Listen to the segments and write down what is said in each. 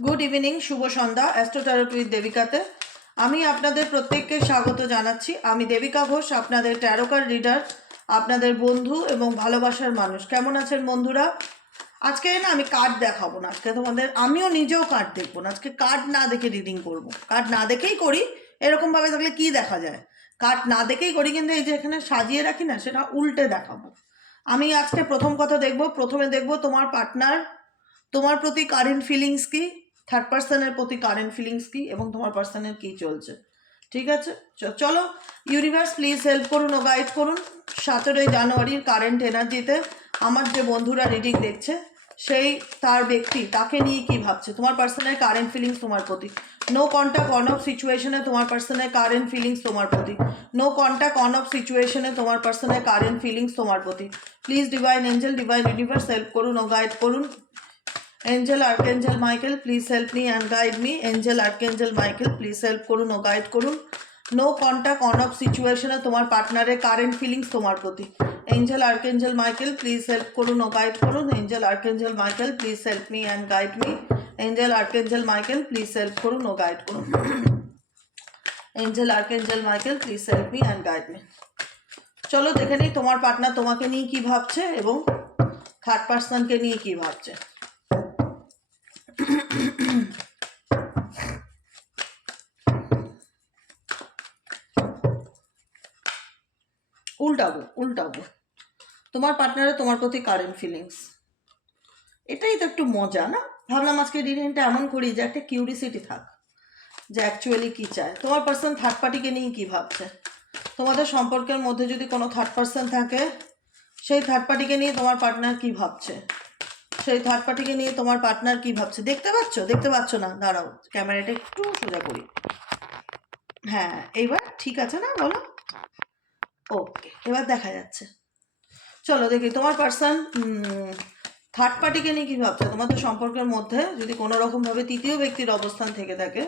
Good evening, শুভ সন্ধ্যা। Astro tarot with দেবিকাতে আমি আপনাদের প্রত্যেককে স্বাগত জানাচ্ছি। আমি দেবিকা ঘোষ, আপনাদের ট্যারোকার রিডার, আপনাদের বন্ধু এবং ভালোবাসার মানুষ। কেমন আছেন বন্ধুরা? আজকে না আমি কার্ড দেখাবো না, আজকে তোমাদের আমিও নিজেও কার্ড দেখবো না, আজকে কার্ড না দেখে রিডিং করব। কার্ড না দেখেই করি, এরকমভাবে থাকলে কি দেখা যায়? কার্ড না দেখেই করি, কিন্তু এই যে এখানে সাজিয়ে রাখি না, সেটা উল্টে দেখাবো। আমি আজকে প্রথম কথা দেখবো, প্রথমে দেখবো তোমার পার্টনার, তোমার প্রতি কারেন্ট ফিলিংস কি, থার্ড পার্সনের প্রতি কারেন্ট ফিলিংস কি, এবং তোমার পার্সনের কি চলছে। ঠিক আছে, চলো ইউনিভার্স প্লিজ হেল্প করুন ও গাইড করুন 17ই জানুয়ারির কারেন্ট এনার্জিতে। আমার যে বন্ধুরা রিডিং দেখছে, সেই তার ব্যক্তি তাকে নিয়ে কি ভাবছে, তোমার পার্সনের কারেন্ট ফিলিংস তোমার প্রতি। নো কন্ট্যাক্ট অন অফ সিচুয়েশনে তোমার পার্সনের কারেন্ট ফিলিংস তোমার প্রতি। নো কন্ট্যাক্ট অন অফ সিচুয়েশনে তোমার পার্সনের কারেন্ট ফিলিংস তোমার প্রতি। Please divine angel, divine universe help করুন ও গাইড করুন। Angel Archangel Michael, please help me and guide me. Angel Archangel Michael, please help করুন ও গাইড করুন। নো কন্ট্যাক্ট অন অফ সিচুয়েশনে তোমার পার্টনারের কারেন্ট ফিলিংস তোমার প্রতি। Angel archangel Michael please help করুন ও গাইড করুন। Angel archangel Michael please help me and guide me. Angel archangel Michael please help করুন ও গাইড করুন। Angel archangel Michael please help me and guide me. চলো দেখে নিই তোমার পার্টনার তোমাকে নিয়ে কি ভাবছে এবং থার্ড পার্সনকে নিয়ে কি ভাবছে। উল্টাবো তোমার পার্টনারের তোমার প্রতি কারেন্ট ফিলিংস। এটাই তো একটু মজা না? ভাবলাম আজকে রিডিংটা এমন করি যে একটা কিউরিসিটি থাক, যে অ্যাকচুয়ালি কী চায় তোমার পার্সন, থার্ড পার্টিকে নিয়ে কী ভাবছে। তোমাদের সম্পর্কের মধ্যে যদি কোনো থার্ড পার্সন থাকে, সেই থার্ড পার্টিকে নিয়ে তোমার পার্টনার কী ভাবছে, সেই থার্ড পার্টিকে নিয়ে তোমার পার্টনার কী ভাবছে। দেখতে পাচ্ছ না? দাঁড়াও, ক্যামেরাটা একটু সোজা করি। হ্যাঁ, এইবার ঠিক আছে না? বলো। ওকে, এবার দেখা যাচ্ছে। চলো দেখি তোমার পার্সন থার্ড পার্টিকে নিয়ে কী ভাবছে। তোমাদের সম্পর্কের মধ্যে যদি কোনো রকমভাবে তৃতীয় ব্যক্তির অবস্থান থেকে থাকে,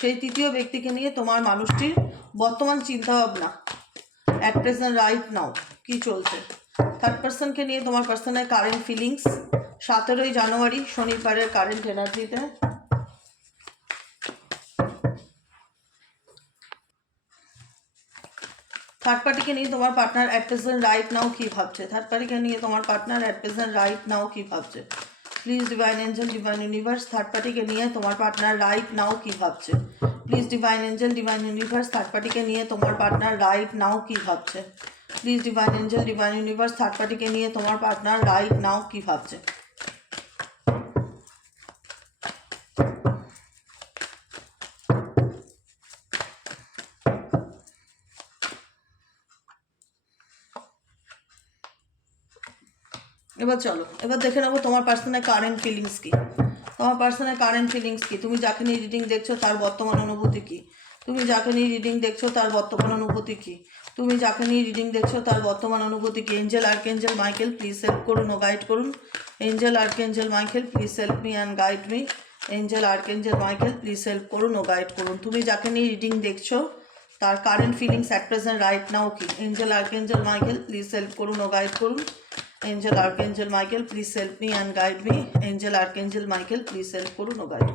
সেই তৃতীয় ব্যক্তিকে নিয়ে তোমার মানুষটির বর্তমান চিন্তাভাবনা অ্যাট প্রেজেন্ট রাইট নাও কী চলছে। থার্ড পার্সনকে নিয়ে তোমার পার্সনের কারেন্ট ফিলিংস 17ই জানুয়ারি শনিবারের কারেন্ট এনার্জিতে। থার্ড পার্টিকে নিয়ে তোমার partner at present right now কী ভাবছে। থার্ড পার্টিকে নিয়ে তোমার partner at present right now কী ভাবছে। Please divine angel, divine universe, third পার্টিকে নিয়ে তোমার পার্টনার রাইট নাও কী ভাবছে। Please divine angel, divine universe, third পার্টিকে নিয়ে তোমার পার্টনার রাইট নাও কী ভাবছে। Please divine angel, divine universe, third পার্টিকে নিয়ে তোমার পার্টনার রাইট নাও কী ভাবছে। এবার চলো, এবার দেখে নেবো তোমার পার্সোনাল কারেন্ট ফিলিংস কি। তোমার পার্সোনাল কারেন্ট ফিলিংস কি, তুমি যাকে নিয়ে রিডিং দেখছো তার বর্তমান অনুভূতি কি। তুমি যাকে নিয়ে রিডিং দেখছো তার বর্তমান অনুভূতি কি। তুমি যাকে নিয়ে রিডিং দেখছো তার বর্তমান অনুভূতি কি। Angel archangel Michael please help করুন ও গাইড করুন। Angel archangel Michael please help me and guide me. Angel archangel Michael please help করুন ও গাইড করুন। তুমি যাকে নিয়ে রিডিং দেখছো তার current feelings at present right now কি। Angel archangel Michael please help করুন ও গাইড করুন। Angel Archangel Michael, please help me and guide me. Angel Archangel Michael, please help করুন ও গাইড।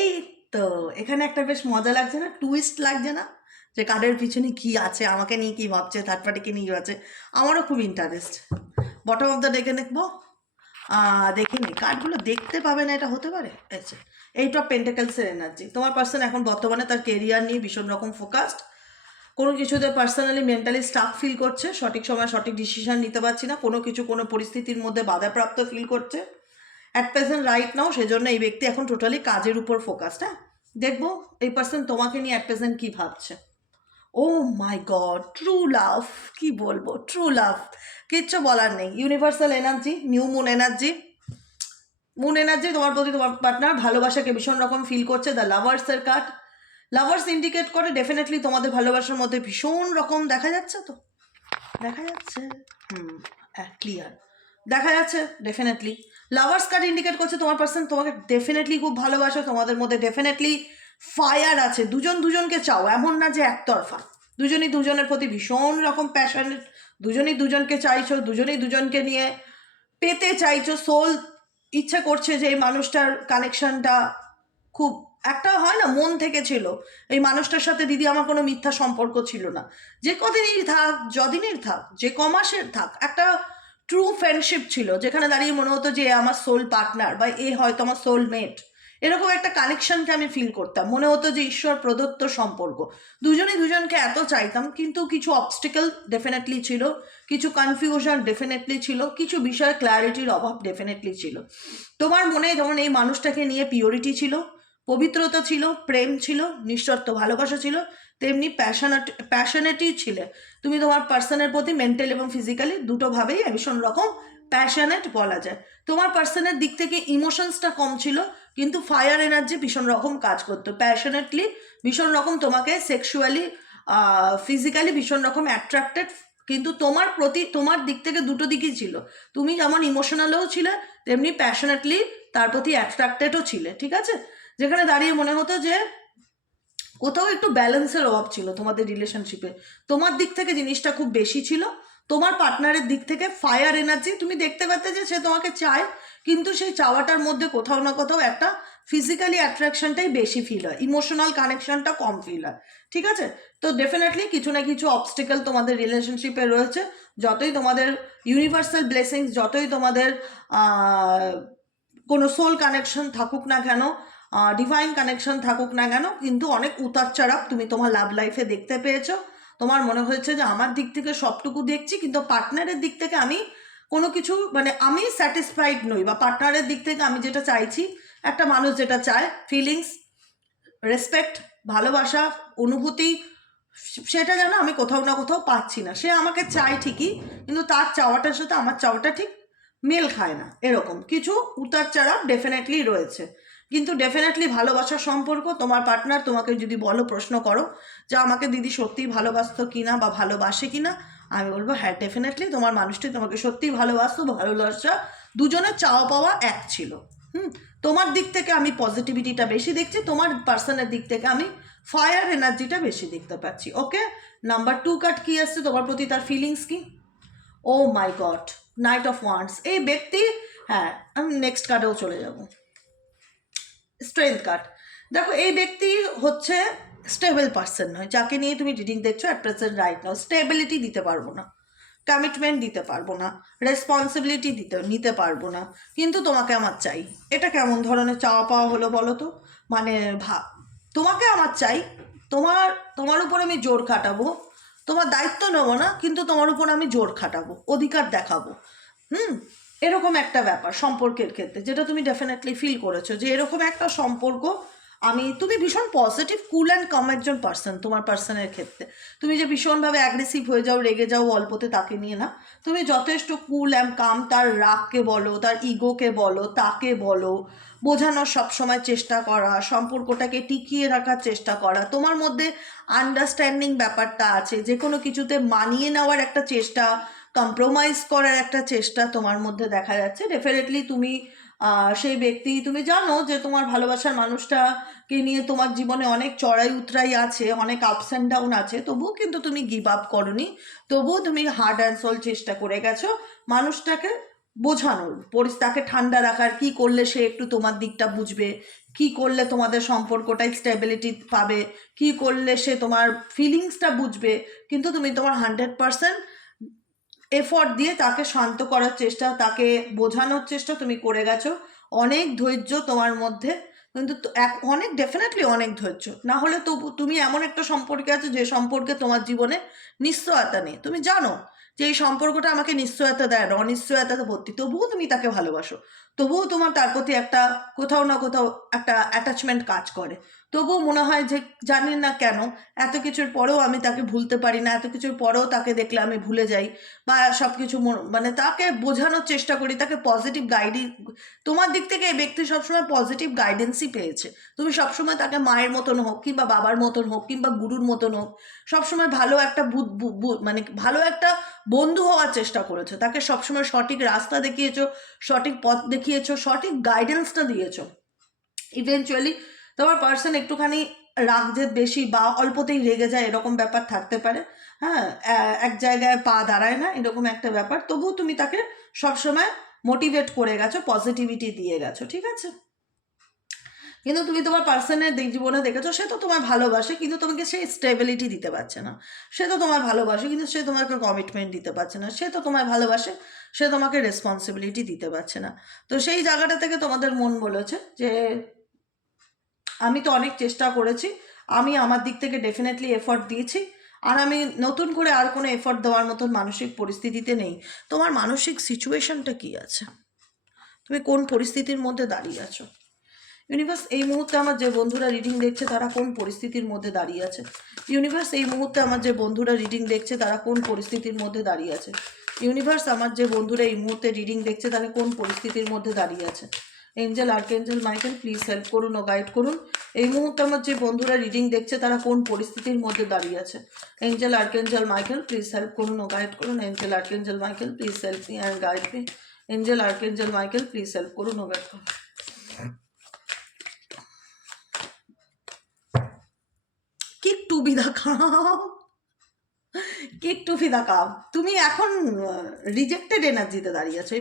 এই তো এখানে একটা বেশ মজা লাগছে না, টুইস্ট লাগছে না, যে কার্ডের পিছনে কি আছে, আমাকে নিয়ে কি ভাবছে, থার্ড পার্টিকে নিয়ে কি আছে। আমারও খুব ইন্টারেস্ট। বটম অফ দ্য ডেকে দেখবো, দেখিনি কার্ডগুলো দেখতে পাবে না, এটা হতে পারে। আচ্ছা, এইট অফ পেন্টাকেলসের এনার্জি। তোমার পার্সন এখন বর্তমানে তার কেরিয়ার নিয়ে ভীষণ রকম ফোকাসড। কোনো কিছুতে পার্সোনালি মেন্টালি স্টাক ফিল করছে, সঠিক সময় সঠিক ডিসিশন নিতে পারছি না, কোনো কিছু কোনো পরিস্থিতির মধ্যে বাধাপ্রাপ্ত ফিল করছে অ্যাট প্রেজেন্ট রাইট নাও। সেজন্য এই ব্যক্তি এখন টোটালি কাজের উপর ফোকাসড। হ্যাঁ, দেখবো এই পার্সন তোমাকে নিয়ে অ্যাট প্রেজেন্ট কী ভাবছে। Oh my god, true love, কি বলবো, ট্রু লাভ, কিচ্ছু বলার নেই। Universal energy, new moon energy. Moon energy তোমার প্রতি তোমার পার্টনার ভালোবাসাকে ভীষণ রকম ফিল করছে। দ্য লাভার্সের কার্ড, লাভার্স ইন্ডিকেট করে ডেফিনেটলি তোমাদের ভালোবাসার মধ্যে ভীষণ রকম দেখা যাচ্ছে। তো দেখা যাচ্ছে, ক্লিয়ার দেখা যাচ্ছে। ডেফিনেটলি লাভার্স কার্ড ইন্ডিকেট করছে তোমার পার্সন তোমাকে ডেফিনেটলি খুব ভালোবাসে, তোমাদের মধ্যে ডেফিনেটলি ফায়ার আছে, দুজন দুজনকে চাও, এমন না যে একতরফা। দুজনই দুজনের প্রতি ভীষণ রকম প্যাশনেট, দুজনই দুজনকে চাইছো, দুজনই দুজনকে নিয়ে পেতে চাইছো। সোল ইচ্ছা করছে যে এই মানুষটার কানেকশনটা খুব একটা হয় না, মন থেকে ছিল এই মানুষটার সাথে দিদি আমার কোনো মিথ্যা সম্পর্ক ছিল না, যে কদিনই থাক, যদিনই থাক, যে কমাসের থাক, একটা ট্রু ফ্রেন্ডশিপ ছিল, যেখানে দাঁড়িয়ে মনে হতো যে এ আমার সোল পার্টনার বা এ হয়তো আমার সোলমেট। এরকম একটা কানেকশনকে আমি ফিল করতাম, মনে হতো যে ঈশ্বর প্রদত্ত সম্পর্ক। দুজনেই দুজনকে এত চাইতাম, কিন্তু কিছু অবস্টিকেল ডেফিনেটলি ছিল, কিছু কনফিউশন ডেফিনেটলি ছিল, কিছু বিষয়ে ক্ল্যারিটির অভাব ডেফিনেটলি ছিল। তোমার মনে যেমন এই মানুষটাকে নিয়ে পিওরিটি ছিল, পবিত্রতা ছিল, প্রেম ছিল, নিঃশর্ত ভালোবাসা ছিল, তেমনি প্যাশনেটই ছিলে। তুমি তোমার পার্সনের প্রতি মেন্টাল এবং ফিজিক্যালি দুটোভাবেই ভীষণ রকম প্যাশনেট বলা যায়। তোমার পার্সনের দিক থেকে ইমোশনসটা কম ছিল, কিন্তু ফায়ার এনার্জি ভীষণ রকম কাজ করতো। প্যাশনেটলি ভীষণ রকম তোমাকে সেক্সুয়ালি ফিজিক্যালি ভীষণ রকম অ্যাট্রাক্টেড, কিন্তু তোমার প্রতি তোমার দিক থেকে দুটো দিকই ছিল। তুমি যেমন ইমোশনালও ছিলে, তেমনি প্যাশনেটলি তার প্রতি অ্যাট্রাক্টেডও ছিলে, ঠিক আছে? যেখানে দাঁড়িয়ে মনে হতো যে কোথাও একটু ব্যালেন্সের অভাব ছিল তোমাদের রিলেশনশিপে। তোমার দিক থেকে জিনিসটা খুব বেশি ছিল, তোমার পার্টনারের দিক থেকে ফায়ার এনার্জি। তুমি দেখতে পাচ্তে যে সে তোমাকে চায়, কিন্তু সেই চাওয়াটার মধ্যে কোথাও না কোথাও একটা ফিজিক্যালি অ্যাট্রাকশনটাই বেশি ফিল হয়, ইমোশনাল কানেকশনটা কম ফিল হয়, ঠিক আছে? তো ডেফিনেটলি কিছু না কিছু অবস্টিকেল তোমাদের রিলেশনশিপে রয়েছে। যতই তোমাদের ইউনিভার্সাল ব্লেসিংস, যতই তোমাদের কোনো সোল কানেকশন থাকুক না কেন, ডিভাইন কানেকশন থাকুক না কেন, কিন্তু অনেক উতার চড়াপ তুমি তোমার লাভ লাইফে দেখতে পেয়েছো। তোমার মনে হয়েছে যে আমার দিক থেকে সবটুকু দেখছি, কিন্তু পার্টনারের দিক থেকে আমি কোনো কিছু মানে আমি স্যাটিসফাইড নই, বা পার্টনারের দিক থেকে আমি যেটা চাইছি, একটা মানুষ যেটা চায় ফিলিংস, রেসপেক্ট, ভালোবাসা, অনুভূতি, সেটা যেন আমি কোথাও না কোথাও পাচ্ছি না। সে আমাকে চায় ঠিকই, কিন্তু তার চাওয়াটার সাথে আমার চাওয়াটা ঠিক মেল খায় না। এরকম কিছু উতার চড়াপ ডেফিনেটলি রয়েছে, কিন্তু ডেফিনেটলি ভালোবাসার সম্পর্ক। তোমার পার্টনার তোমাকে যদি বলো, প্রশ্ন করো যে আমাকে দিদি সত্যিই ভালোবাসতো কিনা বা ভালোবাসে কিনা, আমি বলবো হ্যাঁ, ডেফিনেটলি তোমার মানুষটি তোমাকে সত্যিই ভালোবাসতো। ভালোবাসা দুজনের চাওয়া পাওয়া এক ছিল। তোমার দিক থেকে আমি পজিটিভিটিটা বেশি দেখছি, তোমার পার্সনের দিক থেকে আমি ফায়ার এনার্জিটা বেশি দেখতে পাচ্ছি। ওকে, নাম্বার 2 কার্ড কি আসছে তোমার প্রতি, তার ফিলিংস কি? ও my God, knight of wands. এই ব্যক্তি, হ্যাঁ আমি নেক্সট কার্ডেও চলে যাব, স্ট্রেংথ কার্ড। দেখো এই ব্যক্তি হচ্ছে স্টেবল পার্সন নয়, যাকে নিয়ে তুমি রিডিং দেখছো at present right now. Stability দিতে পারবো না, কমিটমেন্ট দিতে পারবো না, রেসপন্সিবিলিটি নিতে পারবো না, কিন্তু তোমাকে আমার চাই। এটা কেমন ধরনের চাওয়া পাওয়া হলো বলো তো? মানে তোমাকে আমার চাই, তোমার তোমার উপর আমি জোর খাটাবো, তোমার দায়িত্ব নেবো না, কিন্তু তোমার উপর আমি জোর খাটাবো, অধিকার দেখাবো। এরকম একটা ব্যাপার সম্পর্কের ক্ষেত্রে, যেটা তুমি ডেফিনেটলি ফিল করেছো যে এরকম একটা সম্পর্ক। তুমি ভীষণ পজিটিভ, কুল অ্যান্ড কাম একজন পার্সন। তোমার পার্সনের ক্ষেত্রে তুমি যে ভীষণভাবে অ্যাগ্রেসিভ হয়ে যাও, রেগে যাও অল্পতে, তাকে নিয়ে না। তুমি যথেষ্ট কুল অ্যান্ড কাম। তার রাগকে বলো, তার ইগোকে বলো, তাকে বলো, বোঝানোর সবসময় চেষ্টা করা, সম্পর্কটাকে টিকিয়ে রাখার চেষ্টা করা। তোমার মধ্যে আন্ডারস্ট্যান্ডিং ব্যাপারটা আছে, যে কোনো কিছুতে মানিয়ে নেওয়ার একটা চেষ্টা, কম্প্রোমাইজ করার একটা চেষ্টা তোমার মধ্যে দেখা যাচ্ছে। ডেফিনেটলি তুমি সেই ব্যক্তি, তুমি জানো যে তোমার ভালোবাসার মানুষটাকে নিয়ে তোমার জীবনে অনেক চড়াই উতরাই আছে, অনেক আপস অ্যান্ড ডাউন আছে, তবুও কিন্তু তুমি গিভ আপ করনি। তবুও তুমি হার্ট অ্যান্ড সোল চেষ্টা করে গেছো মানুষটাকে বোঝানোর, তাকে ঠান্ডা রাখার, কি করলে সে একটু তোমার দিকটা বুঝবে, কি করলে তোমাদের সম্পর্কটাই স্টেবিলিটি পাবে, কি করলে সে তোমার ফিলিংসটা বুঝবে। কিন্তু তুমি তোমার 100% এফর্ট দিয়ে তাকে শান্ত করার চেষ্টা, তাকে বোঝানোর চেষ্টা তুমি করে গেছো। অনেক ধৈর্য তোমার মধ্যে, কিন্তু অনেক ডেফিনেটলি অনেক ধৈর্য না হলে তো তুমি এমন একটা সম্পর্কে আছো যে সম্পর্কে তোমার জীবনে নিশ্চয়তা নেই। তুমি জানো যে এই সম্পর্কটা আমাকে নিশ্চয়তা দেয় না, অনিশ্চয়তাতে ভর্তি, তবুও তুমি তাকে ভালোবাসো, তবুও তোমার তার প্রতি একটা কোথাও না কোথাও একটা অ্যাটাচমেন্ট কাজ করে। তবুও মনে হয় যে জানি না কেন এত কিছুর পরেও আমি তাকে ভুলতে পারি না, এত কিছুর পরেও তাকে দেখলে আমি ভুলে যাই, বা সব কিছু মানে তাকে বোঝানোর চেষ্টা করি, তাকে পজিটিভ গাইডই। তোমার দিক থেকে এই ব্যক্তি সবসময় পজিটিভ গাইডেন্সই পেয়েছে। তুমি সবসময় তাকে মায়ের মতন হোক, কিংবা বাবার মতন হোক, কিংবা গুরুর মতন হোক, সবসময় ভালো একটা মানে ভালো একটা বন্ধু হওয়ার চেষ্টা করেছো। তাকে সবসময় সঠিক রাস্তা দেখিয়েছো, সঠিক পথ দেখিয়েছো, সঠিক গাইডেন্সটা দিয়েছো। ইভেনচুয়ালি তোমার পার্সন একটুখানি রাগ জেদ বেশি বা অল্পতেই রেগে যায় এরকম ব্যাপার থাকতে পারে, হ্যাঁ, এক জায়গায় পা দাঁড়ায় না এরকম একটা ব্যাপার, তবুও তুমি তাকে সবসময় মোটিভেট করে গেছো, পজিটিভিটি দিয়ে গেছো, ঠিক আছে। কিন্তু তুমি তোমার পার্সনের জীবনে দেখেছো সে তো তোমার ভালোবাসে, কিন্তু তোমাকে সে স্টেবিলিটি দিতে পারছে না। সে তো তোমার ভালোবাসে, কিন্তু সে তোমাকে কমিটমেন্ট দিতে পারছে না। সে তো তোমায় ভালোবাসে, সে তোমাকে রেসপন্সিবিলিটি দিতে পারছে না। তো সেই জায়গাটা থেকে তোমাদের মন বলেছে যে আমি তো অনেক চেষ্টা করেছি, আমি আমার দিক থেকে ডেফিনেটলি এফর্ট দিয়েছি, আর আমি নতুন করে আর কোনো এফর্ট দেওয়ার মতন মানসিক পরিস্থিতিতে নেই। তোমার মানসিক সিচুয়েশনটা কি আছে, তুমি কোন পরিস্থিতির মধ্যে দাঁড়িয়ে আছো? ইউনিভার্স এই মুহূর্তে আমার যে বন্ধুরা রিডিং দেখছে তারা কোন পরিস্থিতির মধ্যে দাঁড়িয়ে আছে? ইউনিভার্স এই মুহূর্তে আমার যে বন্ধুরা রিডিং দেখছে তারা কোন পরিস্থিতির মধ্যে দাঁড়িয়ে আছে? ইউনিভার্স আমার যে বন্ধুরা এই মুহূর্তে রিডিং দেখছে তারা কোন পরিস্থিতির মধ্যে দাঁড়িয়ে আছে? Angel archangel Michael please help করুন ও গাইড করুন। এই মুহূর্তে আমার যে বন্ধুরা রিডিং দেখছে তারা কোন পরিস্থিতির মধ্যে দাঁড়িয়ে আছে? Angel archangel Michael please help করুন ও গাইড করুন। Angel archangel Michael please help me and guide me. Angel archangel Michael please help করুন ও গাইড করুন। Kick to be the calm, kick to be the calm. তুমি এখন rejected এনার্জিতে দাঁড়িয়ে আছো।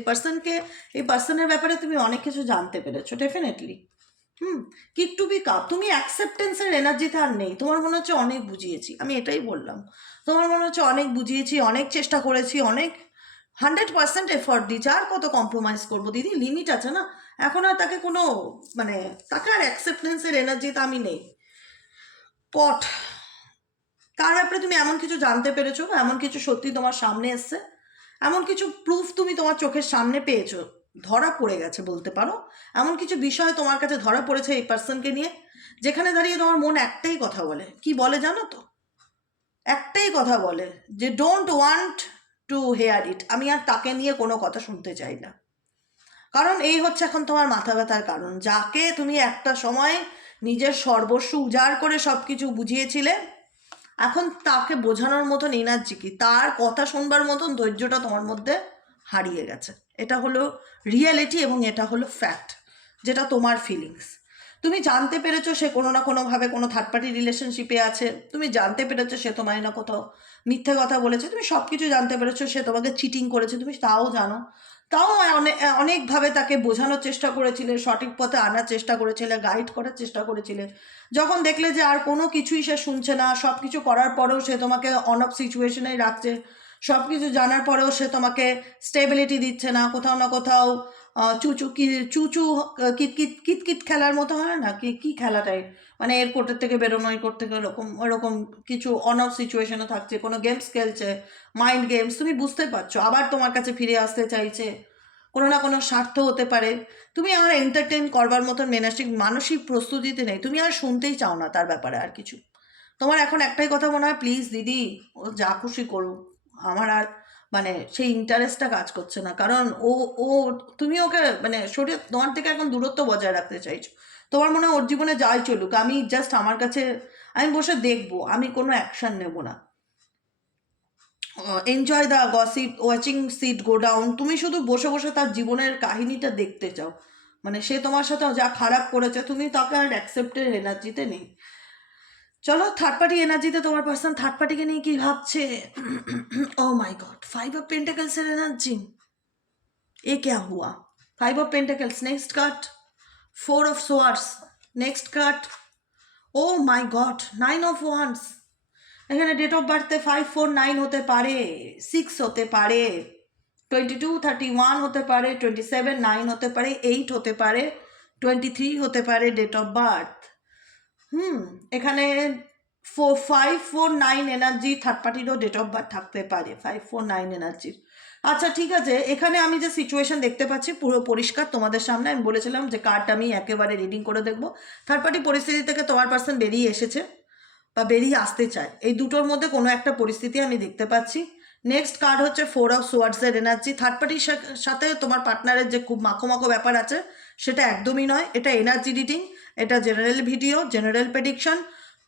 এই পার্সনের ব্যাপারে তুমি অনেক কিছু জানতে পেরেছো definitely. Kick to be cup, তুমি অ্যাকসেপ্টেন্সের এনার্জিতে আর নেই। তোমার মনে হচ্ছে অনেক বুঝিয়েছি, আমি এটাই বললাম। তোমার মনে হচ্ছে অনেক বুঝিয়েছি, অনেক চেষ্টা করেছি, অনেক 100% এফর্ট দিয়েছি, আর কত কম্প্রোমাইজ করবো দিদি, লিমিট আছে না। এখন আর তাকে কোনো তাকে আর অ্যাকসেপ্টেন্সের এনার্জিতে আমি নেই। পট, কার ব্যাপারে তুমি এমন কিছু জানতে পেরেছো, এমন কিছু সত্যি তোমার সামনে এসছে, এমন কিছু প্রুফ তুমি তোমার চোখের সামনে পেয়েছো, ধরা পড়ে গেছে বলতে পারো। এমন কিছু বিষয় তোমার কাছে ধরা পড়েছে এই পার্সনকে নিয়ে, যেখানে দাঁড়িয়ে তোমার মন একটাই কথা বলে, কি বলে জানো তো? একটাই কথা বলে যে ডোন্ট ওয়ান্ট টু হেয়ার ইট, আমি আর তাকে নিয়ে কোনো কথা শুনতে চাই না। কারণ এই হচ্ছে এখন তোমার মাথা ব্যথার কারণ। যাকে তুমি একটা সময় নিজের সর্বস্ব উজাড় করে সব কিছু বুঝিয়েছিলে, এখন তাকে বোঝানোর মতন এনার্জি কি, তার কথা শুনবার মতন ধৈর্যটা তোমার মধ্যে হারিয়ে গেছে। এটা হলো রিয়েলিটি এবং এটা হলো ফ্যাক্ট, যেটা তোমার ফিলিংস। তুমি জানতে পেরেছো সে কোনো না কোনোভাবে কোনো থার্ড পার্টি রিলেশনশিপে আছে, তুমি জানতে পেরেছো সে তোমায় না কোথাও মিথ্যে কথা বলেছে, তুমি সব কিছু জানতে পেরেছো সে তোমাকে চিটিং করেছে, তুমি তাও জানো। তাও অনেকভাবে তাকে বোঝানোর চেষ্টা করেছিলে, সঠিক পথে আনার চেষ্টা করেছিলে, গাইড করার চেষ্টা করেছিলে। যখন দেখলে যে আর কোনো কিছুই সে শুনছে না, সব কিছু করার পরেও সে তোমাকে অন অফ সিচুয়েশনেই রাখছে, সব কিছু জানার পরেও সে তোমাকে স্টেবিলিটি দিচ্ছে না, কোথাও না কোথাও চুচু কিতকিত খেলার মতো হয় না, কি খেলাটাই, এয়ারপোর্টের থেকে বেরোনো, এয়ারপোর্ট থেকে ওরকম কিছু অন অফ সিচুয়েশনে থাকছে, কোনো গেমস খেলছে, মাইন্ড গেমস, তুমি বুঝতে পারছো আবার তোমার কাছে ফিরে আসতে চাইছে, কোনো না কোনো স্বার্থ হতে পারে। তুমি আর এন্টারটেন করবার মতন মানসিক প্রস্তুতিতে নেই, তুমি আর শুনতেই চাও না তার ব্যাপারে আর কিছু। তোমার এখন একটাই কথা মনে হয়, প্লিজ দিদি ও যা খুশি করুক, আমার আর সেই ইন্টারেস্টটা কাজ করছে না। কারণ ও ও তুমি ওকে শরীর তোমার থেকে এখন দূরত্ব বজায় রাখতে চাইছো। তোমার মনে হয় ওর জীবনে যাই চলুক, আমি জাস্ট আমার কাছে আমি বসে দেখবো, আমি কোনো অ্যাকশন নেব না। Enjoy the gossip watching sit go down, তুমি শুধু বসে বসে তার জীবনের কাহিনীটা দেখতে চাও। সে তোমার সাথে যা খারাপ করেছে, তুমি তাকে আর অ্যাকসেপ্টের এনার্জিতে নেই। চলো থার্ড পার্টি এনার্জিতে তোমার পার্সন থার্ড পার্টিকে নিয়ে কি ভাবছে। Oh my God, 5 of pentacles এর এনার্জি, এ क्या हुआ? 5 of pentacles, next card 4 of swords, next card oh my God 9 of wands। এখানে ডেট অফ বার্থে 549 হতে পারে, 6 হতে পারে, 22 31 হতে পারে, 27 9 হতে পারে, 8 হতে পারে, 23 হতে পারে ডেট অফ বার্থ। এখানে 549 এনার্জি থার্ড পার্টিরও ডেট অফ বার্থ থাকতে পারে, 549 এনার্জির। আচ্ছা ঠিক আছে, এখানে আমি যে সিচুয়েশন দেখতে পাচ্ছি পুরো পরিষ্কার তোমাদের সামনে। আমি বলেছিলাম যে কার্ডটা আমি একেবারে রিডিং করে দেখবো। থার্ড পার্টি পরিস্থিতি থেকে তোমার পার্সন বেরিয়ে এসেছে বা বেরিয়ে আসতে চায়, এই দুটোর মধ্যে কোনো একটা পরিস্থিতি আমি দেখতে পাচ্ছি। নেক্সট কার্ড হচ্ছে 4 অফ সোয়ার্ডসের এনার্জি। থার্ড পার্টির সাথে তোমার পার্টনারের যে খুব মাখো ব্যাপার আছে সেটা একদমই নয়, এটা এনার্জি রিডিং, এটা জেনারেল ভিডিও, জেনারেল প্রেডিকশন,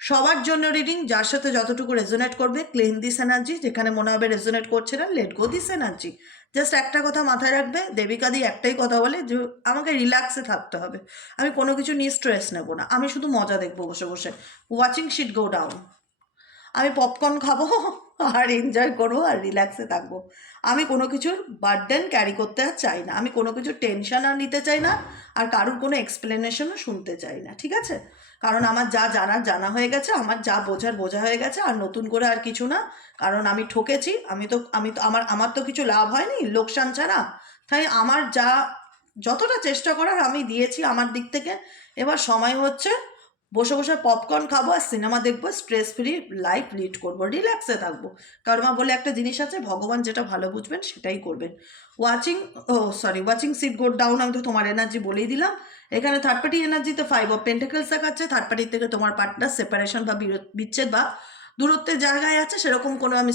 সবার জন্য রিডিং, যার সাথে যতটুকু রেজোনেট করবে ক্লিন দিস এনার্জি, যেখানে মনে হবে রেজোনেট করছে না let go this energy. Just একটা কথা মাথায় রাখবে, দেবিকা দি একটাই কথা বলে যে আমাকে রিল্যাক্সে থাকতে হবে, আমি কোনো কিছু নিয়ে স্ট্রেস নেব না, আমি শুধু মজা দেখবো বসে বসে, ওয়াচিং শিট গো ডাউন, আমি পপকর্ন খাবো আর এনজয় করবো আর রিল্যাক্সে থাকবো। আমি কোনো কিছুর বার্ডেন ক্যারি করতে আর চাই না, আমি কোনো কিছুর টেনশন আর নিতে চাই না, আর কারুর কোনো এক্সপ্লেনেশনও শুনতে চাই না, ঠিক আছে? কারণ আমার যা জানার জানা হয়ে গেছে, আমার যা বোঝার বোঝা হয়ে গেছে, আর নতুন করে আর কিছু না। কারণ আমি ঠকেছি, আমি তো আমার তো কিছু লাভ হয়নি লোকসান ছাড়া। তাই আমার যা যতটা চেষ্টা করার আমি দিয়েছি আমার দিক থেকে। এবার সময় হচ্ছে বসে বসে পপকর্ন খাবো আর সিনেমা দেখবো, স্ট্রেস ফ্রি লাইফ লিড করবো, রিল্যাক্সে থাকবো। কর্মা বলে একটা জিনিস আছে, ভগবান যেটা ভালো বুঝবেন সেটাই করবেন। ওয়াচিং সিট গো ডাউন, আমি তো তোমার এনার্জি বলেই দিলাম। এখানে থার্ড পার্টি এনার্জিতে 5 অফ পেন্টাকেলস দেখাচ্ছে, থার্ড পার্টির থেকে তোমার পার্টনার সেপারেশন বা বিচ্ছেদ বা দূরত্বের জায়গায় আছে, সেরকম কোনো আমি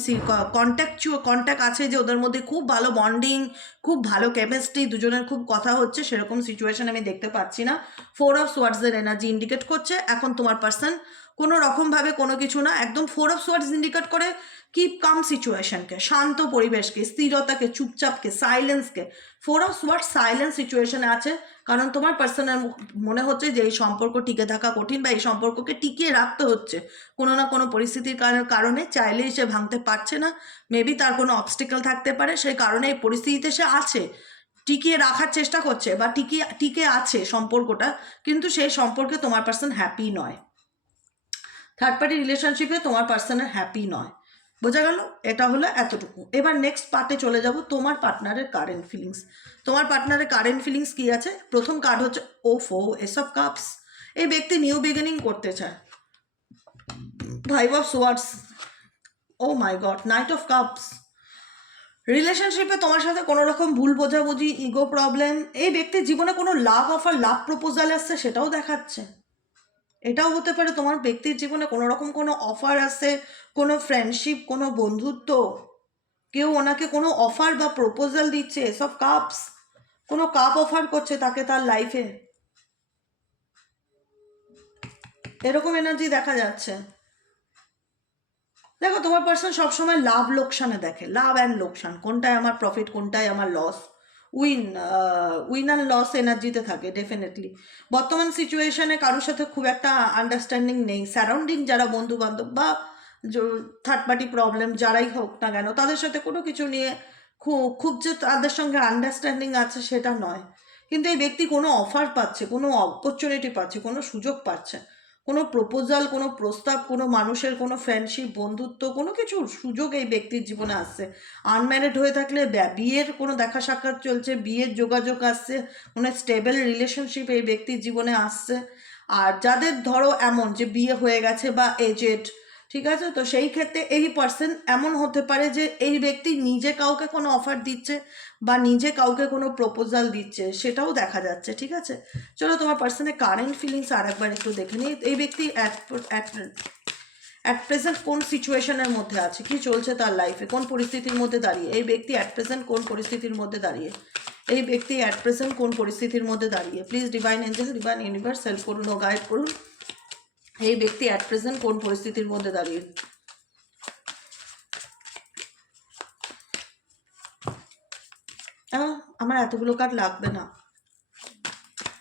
কন্ট্যাক্ট আছে যে ওদের মধ্যে খুব ভালো বন্ডিং, খুব ভালো কেমিস্ট্রি, দুজনের খুব কথা হচ্ছে, সেরকম সিচুয়েশন আমি দেখতে পাচ্ছি না। 4 অফ সোয়ার্ডসের এনার্জি ইন্ডিকেট করছে এখন তোমার পার্সন কোনো রকমভাবে কোনো কিছু না, একদম 4 অফ সোয়ার্ডস ইন্ডিকেট করে কিপ কাম সিচুয়েশনকে, শান্ত পরিবেশকে, স্থিরতাকে, চুপচাপকে, সাইলেন্সকে। 4 অফ সোয়ার্ডস সাইলেন্স সিচুয়েশনে আছে, কারণ তোমার পার্সনের মনে হচ্ছে যে এই সম্পর্ক টিকে থাকা কঠিন, বা এই সম্পর্ককে টিকিয়ে রাখতে হচ্ছে কোনো না কোনো পরিস্থিতির কারণে, চাইলেই সে ভাঙতে পারছে না। মেবি তার কোনো অবস্টিকেল থাকতে পারে, সেই কারণে এই পরিস্থিতিতে সে আছে, টিকিয়ে রাখার চেষ্টা করছে বা টিকে আছে সম্পর্কটা, কিন্তু সেই সম্পর্কে তোমার পার্সন হ্যাপি নয়। থার্ড পার্টি রিলেশনশিপে তোমার পার্সনের হ্যাপি নয়, বোঝা গেল? এটা হলো এতটুকু। এবার নেক্সট পার্টে চলে যাব, তোমার পার্টনারের কারেন্ট ফিলিংস। তোমার পার্টনারের কারেন্ট ফিলিংস কী আছে? প্রথম কার্ড হচ্ছে ওফো, এস অফ কাপস। এই ব্যক্তি নিউ বিগিনিং করতে চায়, 5 of swords, oh my God, knight of cups. রিলেশনশিপে তোমার সাথে কোনো রকম ভুল বোঝাবুঝি, ইগো প্রবলেম, এই ব্যক্তির জীবনে কোনো লাভ অফার, লাভ প্রপোজাল আসছে সেটাও দেখাচ্ছে। এটাও হতে পারে তোমার ব্যক্তির জীবনে কোনো রকম কোনো অফার আসছে, কোনো ফ্রেন্ডশিপ, কোনো বন্ধুত্ব, কেউ ওনাকে কোনো অফার বা প্রপোজাল দিচ্ছে, এসব কাপস, কোনো কাপ অফার করছে তাকে তার লাইফে, এরকম এনার্জি দেখা যাচ্ছে। দেখো তোমার পার্সন সবসময় লাভ লোকসানে দেখে, লাভ অ্যান্ড লোকসান, কোনটায় আমার প্রফিট কোনটায় আমার লস, উইন অ্যান্ড লস এনার্জিতে থাকে ডেফিনেটলি। বর্তমান সিচুয়েশনে কারোর সাথে খুব একটা আন্ডারস্ট্যান্ডিং নেই, সারাউন্ডিং যারা বন্ধু বান্ধব বা থার্ড পার্টি প্রবলেম যারাই হোক না কেন, তাদের সাথে কোনো কিছু নিয়ে খুব যে তাদের সঙ্গে আন্ডারস্ট্যান্ডিং আছে সেটা নয়। কিন্তু এই ব্যক্তি কোনো অফার পাচ্ছে, কোনো অপরচুনিটি পাচ্ছে, কোনো সুযোগ পাচ্ছে, কোনো প্রপোজাল, কোনো প্রস্তাব, কোনো মানুষের কোনো ফ্রেন্ডশিপ, বন্ধুত্ব, কোনো কিছুর সুযোগ এই ব্যক্তির জীবনে আসছে। আনম্যারিড হয়ে থাকলে বিয়ের কোনো দেখা সাক্ষাৎ চলছে, বিয়ের যোগাযোগ আসছে, কোনো স্টেবল রিলেশনশিপ এই ব্যক্তির জীবনে আসছে। আর যাদের ধরো এমন যে বিয়ে হয়ে গেছে বা এজেড, ঠিক আছে, তো সেই ক্ষেত্রে এই পার্সন এমন হতে পারে যে এই ব্যক্তি নিজে কাউকে কোনো অফার দিচ্ছে বা নিজে কাউকে কোনো প্রপোজাল দিচ্ছে, সেটাও দেখা যাচ্ছে, ঠিক আছে? চলো তোমার পার্সনের কারেন্ট ফিলিংস আর একবার একটু দেখে নিই। এই ব্যক্তি অ্যাট প্রেজেন্ট কোন সিচুয়েশনের মধ্যে আছে, কি চলছে তার লাইফে, কোন পরিস্থিতির মধ্যে দাঁড়িয়ে এই ব্যক্তি অ্যাট প্রেজেন্ট কোন পরিস্থিতির মধ্যে দাঁড়িয়ে এই ব্যক্তি অ্যাট প্রেজেন্ট কোন পরিস্থিতির মধ্যে দাঁড়িয়ে please divine angel, divine universe help করুন ও গাইড করুন। এই ব্যক্তি অ্যাট প্রেজেন্ট কোন পরিস্থিতির মধ্যে দাঁড়িয়ে, আমার এতগুলো কার্ড লাগবে না।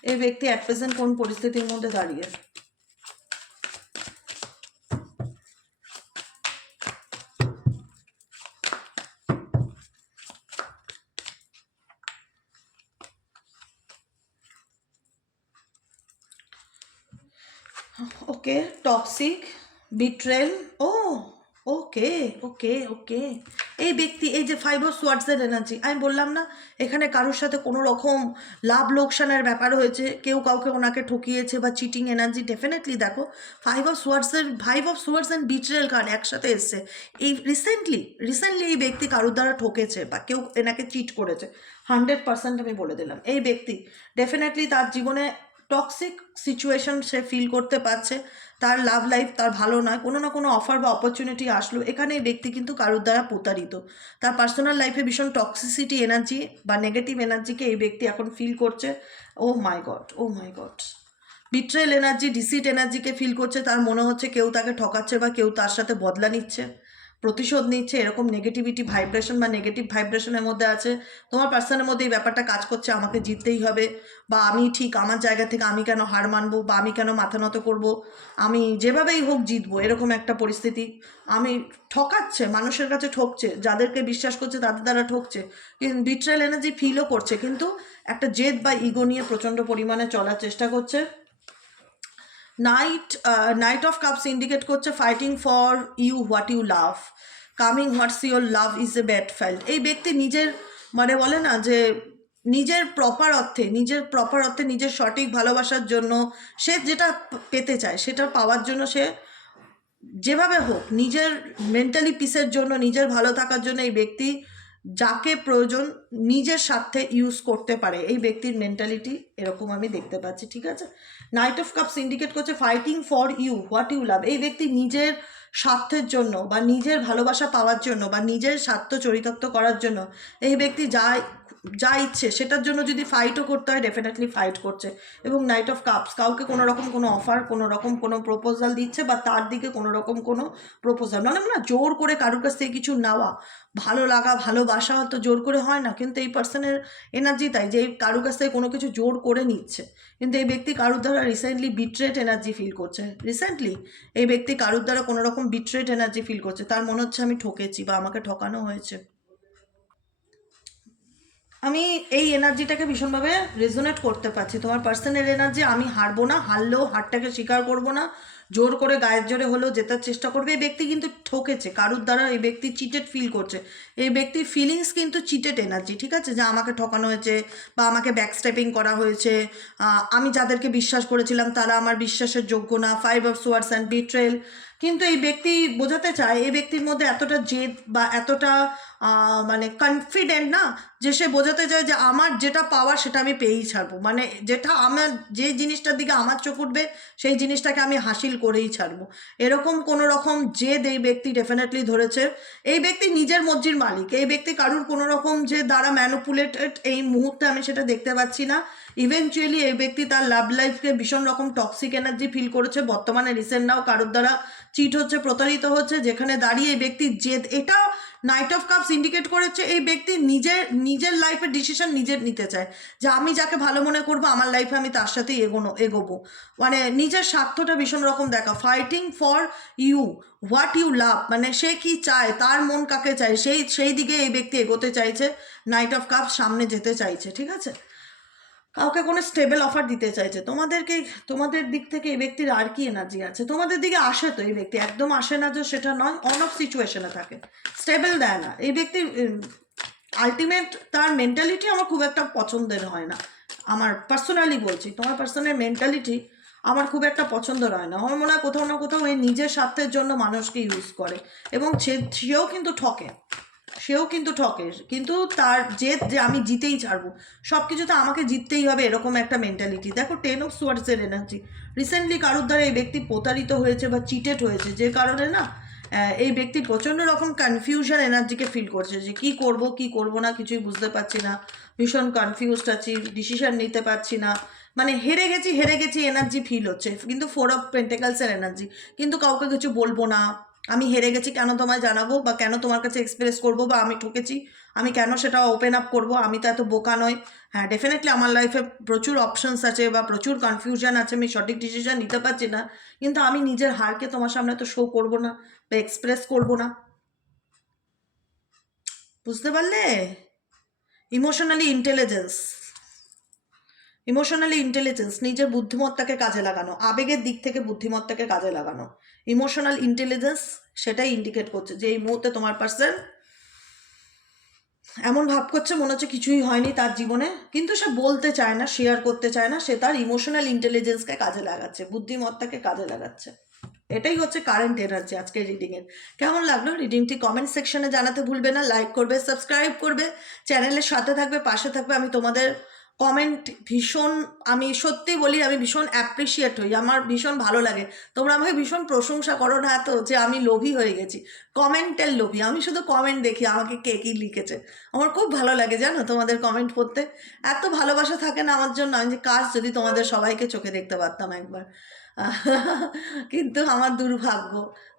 এই ব্যক্তি অ্যাট প্রেজেন্ট কোন পরিস্থিতির মধ্যে দাঁড়িয়ে, ওকে, টক্সিক, বিট্রেল, ও ওকে ওকে ওকে। এই ব্যক্তি, এই যে 5 অফ সোয়ার্ডসের এনার্জি, আমি বললাম না এখানে কারোর সাথে কোনো রকম লাভ লোকসানের ব্যাপার হয়েছে, কেউ কাউকে ওনাকে ঠকিয়েছে বা চিটিং এনার্জি ডেফিনেটলি। দেখো 5 of swords and betrayal card একসাথে এসছে। এই রিসেন্টলি এই ব্যক্তি কারোর দ্বারা ঠকেছে বা কেউ এনাকে চিট করেছে, 100% আমি বলে দিলাম। এই ব্যক্তি ডেফিনেটলি তার জীবনে টক্সিক সিচুয়েশন সে ফিল করতে পারছে, তার লাভ লাইফ তার ভালো নয়, কোনো না কোনো অফার বা অপরচুনিটি আসলো, এখানে এই ব্যক্তি কিন্তু কারোর দ্বারা প্রতারিত, তার পার্সোনাল লাইফে ভীষণ টক্সিসিটি এনার্জি বা নেগেটিভ এনার্জিকে এই ব্যক্তি এখন ফিল করছে। Oh my god, oh my god, betrayal energy, deceit এনার্জিকে ফিল করছে। তার মনে হচ্ছে কেউ তাকে ঠকাচ্ছে বা কেউ তার সাথে বদলা নিচ্ছে, প্রতিশোধ নিচ্ছে, এরকম নেগেটিভিটি ভাইব্রেশন বা নেগেটিভ ভাইব্রেশনের মধ্যে আছে। তোমার পার্সনের মধ্যে এই ব্যাপারটা কাজ করছে, আমাকে জিততেই হবে, বা আমি ঠিক, আমার জায়গা থেকে আমি কেন হার মানবো, বা আমি কেন মাথা নত করবো, আমি যেভাবেই হোক জিতবো, এরকম একটা পরিস্থিতি। আমি ঠকাচ্ছে, মানুষের কাছে ঠকছে, যাদেরকে বিশ্বাস করছে তাদের দ্বারা ঠকছে। বিট্রেল এনার্জি ফিলও করছে, কিন্তু একটা জেদ বা ইগো নিয়ে প্রচণ্ড পরিমাণে চলার চেষ্টা করছে। নাইট অফ কাপস ইন্ডিকেট করছে fighting for you what you love, coming what's your love is a bad felt. এই ব্যক্তি নিজের, মানে বলে না যে নিজের প্রপার অর্থে নিজের সঠিক ভালোবাসার জন্য সে যেটা পেতে চায় সেটা পাওয়ার জন্য সে যেভাবে হোক নিজের মেন্টালি পিসের জন্য, নিজের ভালো থাকার জন্য এই ব্যক্তি যাকে প্রয়োজন নিজের স্বার্থে ইউজ করতে পারে। এই ব্যক্তির মেন্টালিটি এরকম আমি দেখতে পাচ্ছি, ঠিক আছে। নাইট অফ কাপস ইন্ডিকেট করছে fighting for you what you love. এই ব্যক্তি নিজের স্বার্থের জন্য বা নিজের ভালোবাসা পাওয়ার জন্য বা নিজের স্বার্থ চরিতার্থ করার জন্য এই ব্যক্তি যা ইচ্ছে সেটার জন্য যদি ফাইটও করতে হয় ডেফিনেটলি ফাইট করছে। এবং নাইট অফ কাপস কাউকে কোনো রকম কোনো অফার, কোনো রকম কোনো প্রপোজাল দিচ্ছে বা তার দিকে কোনো রকম কোনো প্রপোজাল, মানে না জোর করে কারোর কাছ থেকে কিছু নেওয়া, ভালো লাগা ভালোবাসা তো জোর করে হয় না, কিন্তু এই পার্সনের এনার্জি তাই যে কারোর কাছ থেকে কোনো কিছু জোর করে নিচ্ছে। কিন্তু এই ব্যক্তি কারোর দ্বারা রিসেন্টলি বিট্রেট এনার্জি ফিল করছে। এই ব্যক্তি কারোর দ্বারা কোনো রকম বিট্রেট এনার্জি ফিল করছে। তার মনে হচ্ছে আমি ঠকেছি বা আমাকে ঠকানো হয়েছে। আমি এই এনার্জিটাকে ভীষণভাবে রেজোনেট করতে পারছি। তোমার পার্সোনাল এনার্জি, আমি হারবো না, হারলেও হারটাকে স্বীকার করবো না, জোর করে গায়ের জোরে হলেও জেতার চেষ্টা করবে। এই ব্যক্তি কিন্তু ঠকেছে কারুর দ্বারা, এই ব্যক্তি চিটেড ফিল করছে। এই ব্যক্তির ফিলিংস কিন্তু চিটেড এনার্জি, ঠিক আছে, যে আমাকে ঠকানো হয়েছে বা আমাকে ব্যাকস্টেপিং করা হয়েছে, আমি যাদেরকে বিশ্বাস করেছিলাম তারা আমার বিশ্বাসের যোগ্য না, 5 of Swords অ্যান্ড বিট্রেল। কিন্তু এই ব্যক্তি বোঝাতে চায়, এই ব্যক্তির মধ্যে এতটা জেদ বা এতটা মানে কনফিডেন্ট না, যে সে বোঝাতে চায় যে আমার যেটা পাওয়ার সেটা আমি পেয়েই ছাড়বো, মানে যেটা আমার, যে জিনিসটার দিকে আমার চোখ উঠবে সেই জিনিসটাকে আমি হাসিল করেই ছাড়বো। এরকম কোনো রকম জেদ এই ব্যক্তি ডেফিনেটলি ধরেছে। এই ব্যক্তি নিজের মর্জির মালিক। এই ব্যক্তি কারুর কোনো রকম যে দ্বারা ম্যানিপুলেটেড এই মুহূর্তে আমি সেটা দেখতে পাচ্ছি না। ইভেনচুয়ালি এই ব্যক্তি তার লাভ লাইফকে ভীষণ রকম টক্সিক এনার্জি ফিল করেছে বর্তমানে। রিসেন্ট নাও কারোর দ্বারা চিট হচ্ছে, প্রতারিত হচ্ছে, যেখানে দাঁড়িয়ে এই ব্যক্তির জেদ। এটা নাইট অফ কাপস ইন্ডিকেট করেছে এই ব্যক্তি নিজের লাইফের ডিসিশন নিজের নিতে চায়, যে আমি যাকে ভালো মনে করবো আমার লাইফে আমি তার সাথেই এগোবো, মানে নিজের স্বার্থটা ভীষণ রকম দেখা। Fighting for you what you love, মানে সে কি চায়, তার মন কাকে চায়, সেই দিকে এই ব্যক্তি এগোতে চাইছে। নাইট অফ কাপস সামনে যেতে চাইছে, ঠিক আছে। কাউকে কোনো স্টেবল অফার দিতে চাইছে। তোমাদের দিক থেকে এই ব্যক্তির আর কি এনার্জি আছে? তোমাদের দিকে আসে তো এই ব্যক্তি, একদম আসে না যে সেটা নয়, অন অফ সিচুয়েশনে থাকে, স্টেবল দেয় না। এই ব্যক্তির আলটিমেট তার মেন্টালিটি আমার খুব একটা পছন্দের হয় না। আমার পার্সোনালি বলছি, তোমার পার্সোনাল মেন্টালিটি আমার খুব একটা পছন্দের হয় না। আমার মনে হয় কোথাও না কোথাও এই নিজের স্বার্থের জন্য মানুষকে ইউজ করে, এবং সেও কিন্তু ঠকে, কিন্তু তার যে আমি জিতেই ছাড়বো, সব কিছুতে আমাকে জিততেই হবে, এরকম একটা মেন্টালিটি। দেখো 10 of Swords এর এনার্জি। রিসেন্টলি কারোর দ্বারা এই ব্যক্তি প্রতারিত হয়েছে বা চিটেড হয়েছে, যে কারণে না এই ব্যক্তি প্রচণ্ড রকম কনফিউশন এনার্জিকে ফিল করছে, যে কি করব না কিছুই বুঝতে পারছি না, ভীষণ কনফিউজড আছি, ডিসিশন নিতে পারছি না, মানে হেরে গেছি এনার্জি ফিল হচ্ছে। কিন্তু 4 of Pentacles এর এনার্জি, কিন্তু কাউকে কিছু বলবো না, আমি হেরে গেছি কেন তোমায় জানাবো, বা কেন তোমার কাছে এক্সপ্রেস করবো, বা আমি ঠকেছি আমি কেন সেটা ওপেন আপ করবো, আমি তো এত বোকা নই। হ্যাঁ, ডেফিনেটলি আমার লাইফে প্রচুর অপশনস আছে বা প্রচুর কনফিউশন আছে, আমি সঠিক ডিসিশন নিতে পারছি না, কিন্তু আমি নিজের হারকে তোমার সামনে তো শো করবো না বা এক্সপ্রেস করবো না। বুঝতে পারলে? ইমোশনালি ইন্টেলিজেন্স, নিজের বুদ্ধিমত্তাকে কাজে লাগানো, আবেগের দিক থেকে বুদ্ধিমত্তাকে কাজে লাগানো, ইমোশনাল ইন্টেলিজেন্স, সেটাই ইন্ডিকেট করছে যে এই মুহূর্তে তোমার পার্সন এমন ভাব করছে মনে হচ্ছে কিছুই হয়নি তার জীবনে, কিন্তু সে বলতে চায় না, শেয়ার করতে চায় না, সে তার ইমোশনাল ইন্টেলিজেন্সকে কাজে লাগাচ্ছে, বুদ্ধিমত্তাকে কাজে লাগাচ্ছে। এটাই হচ্ছে কারেন্ট এনার্জি আজকের রিডিংয়ের। কেমন লাগলো রিডিংটি কমেন্ট সেকশনে জানাতে ভুলবে না, লাইক করবে, সাবস্ক্রাইব করবে, চ্যানেলের সাথে থাকবে, পাশে থাকবে। আমি তোমাদের কমেন্ট ভীষণ, আমি সত্যি বলি আমি ভীষণ অ্যাপ্রিসিয়েট হই, আমার ভীষণ ভালো লাগে। তোমরা আমাকে ভীষণ প্রশংসা করো না এত যে আমি লোভী হয়ে গেছি, কমেন্টের লোভী। আমি শুধু কমেন্ট দেখি আমাকে কে কী লিখেছে, আমার খুব ভালো লাগে জানো তোমাদের কমেন্ট পড়তে। এত ভালোবাসা থাকে না আমার জন্য, আমি যে কাজ যদি তোমাদের সবাইকে চোখে দেখতে পারতাম একবার। কিন্তু আমার দুর্ভাগ্য,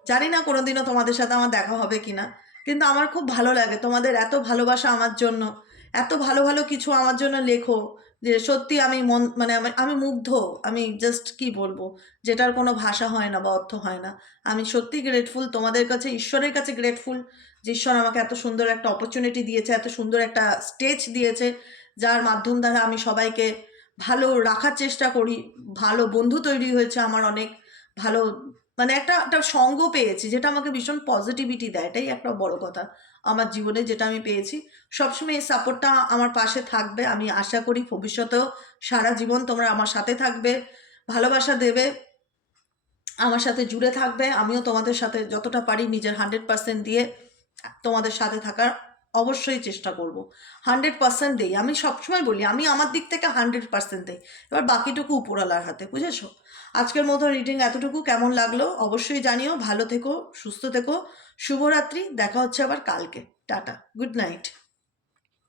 জানি না কোনোদিনও তোমাদের সাথে আমার দেখা হবে কি না, কিন্তু আমার খুব ভালো লাগে তোমাদের এত ভালোবাসা আমার জন্য, এত ভালো ভালো কিছু আমার জন্য লেখো, যে সত্যি আমি মন মানে আমি মুগ্ধ। আমি জাস্ট কি বলবো, যেটার কোনো ভাষা হয় না বা অর্থ হয় না। আমি সত্যি গ্রেটফুল তোমাদের কাছে, ঈশ্বরের কাছে গ্রেটফুল যে ঈশ্বর আমাকে এত সুন্দর একটা অপরচুনিটি দিয়েছে, এত সুন্দর একটা স্টেজ দিয়েছে, যার মাধ্যম দ্বারা আমি সবাইকে ভালো রাখার চেষ্টা করি। ভালো বন্ধু তৈরি হয়েছে আমার অনেক, ভালো মানে একটা একটা সঙ্গ পেয়েছি যেটা আমাকে ভীষণ পজিটিভিটি দেয়, এটাই একটা বড় কথা আমার জীবনে যেটা আমি পেয়েছি। সবসময় এই সাপোর্টটা আমার পাশে থাকবে, আমি আশা করি ভবিষ্যতেও সারা জীবন তোমরা আমার সাথে থাকবে, ভালোবাসা দেবে, আমার সাথে জুড়ে থাকবে। আমিও তোমাদের সাথে যতটা পারি নিজের 100% দিয়ে তোমাদের সাথে থাকার অবশ্যই চেষ্টা করব। 100% দেই, আমি সবসময় বলি আমি আমার দিক থেকে 100% দেই, এবার বাকিটুকু উপরওয়ালার হাতে, বুঝেছো? আজকের মতো রিডিং এতটুকু, কেমন লাগলো অবশ্যই জানিও। ভালো থেকো, সুস্থ থেকো, শুভরাত্রি, দেখা হচ্ছে আবার কালকে। Tata, good night.